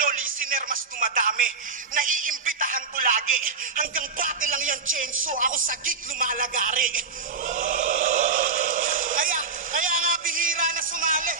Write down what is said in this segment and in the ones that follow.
tatlo, listener mas dumadami. Naiimbitahan ko lagi. Hanggang bate lang yan, Chenso. Ako sa gig lumalagari. Kaya nga bihira na sumali.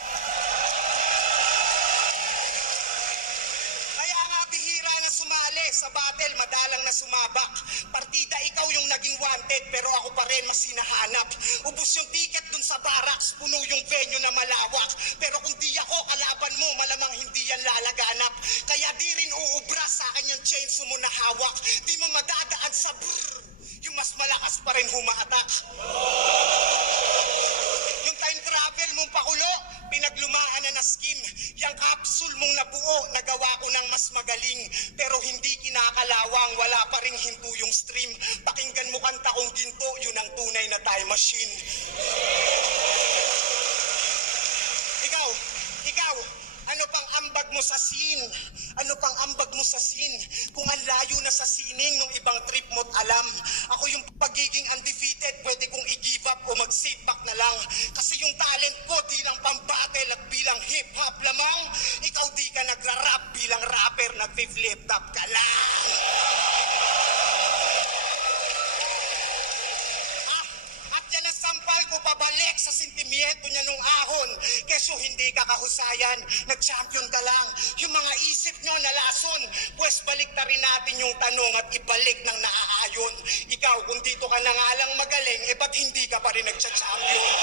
Sa battle, madalang na sumabak. Partida, ikaw yung naging wanted, pero ako pa rin mas hinahanap. Ubus yung ticket dun sa barracks, puno yung venue na malawak. Pero kung di ako kalaban mo, malamang hindi yan lalaganap. Kaya di rin uubra sa akin yung chainsaw mo na hawak. Di mo madadaan sa brrr, yung mas malakas pa rin humaatak. Yung time travel mong pakulo, pinaglumaan na skim. Yang capsule mong nabuo, nagawa ko ng mas magaling. Pero hindi kinakalawang, wala pa ring hinto yung stream. Pakinggan mo kanta kong ginto, yun ang tunay na time machine. Ikaw, ano pang ambag mo sa scene? Ano pang ambag mo sa scene? Kung ang layo na sa sining nung ibang trip mo't alam. Ako yung pagiging undefeated, pwede kong i-give up o mag-sit back na lang. Kasi yung talent ko di lang pang-battle at bilang hip-hop lamang. Ikaw di ka nagra-rap, bilang rapper nag-flip top ka lang. At yan ang sampal ko pabalik sa sentimiento niya nung ahon. Keso hindi ka kahusayan, nag-champion ka lang. Yung mga isip nyo nalason, pues balik na rin natin yung tanong at ibalik ng naaayon. Ikaw, kung dito ka na nga lang magaling, ba't hindi ka pa rin nag-champion?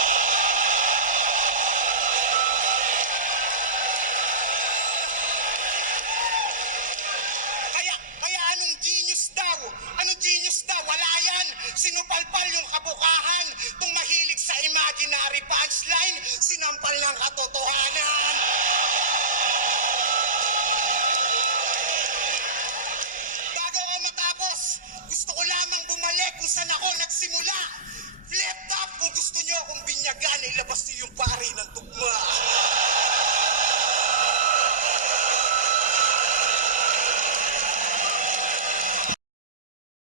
Kaya anong genius daw? Anong genius daw? Wala yan. Sinupalpal yung kabukahan. Tung mahilig sa imaginary punchline, sinampal ng katotohanan. Bago ako matapos, gusto ko lamang bumalik kung saan ako nagsimula. Flip top kung gusto nyo, kung binyagan, ilabas niyo yung pari ng tugma.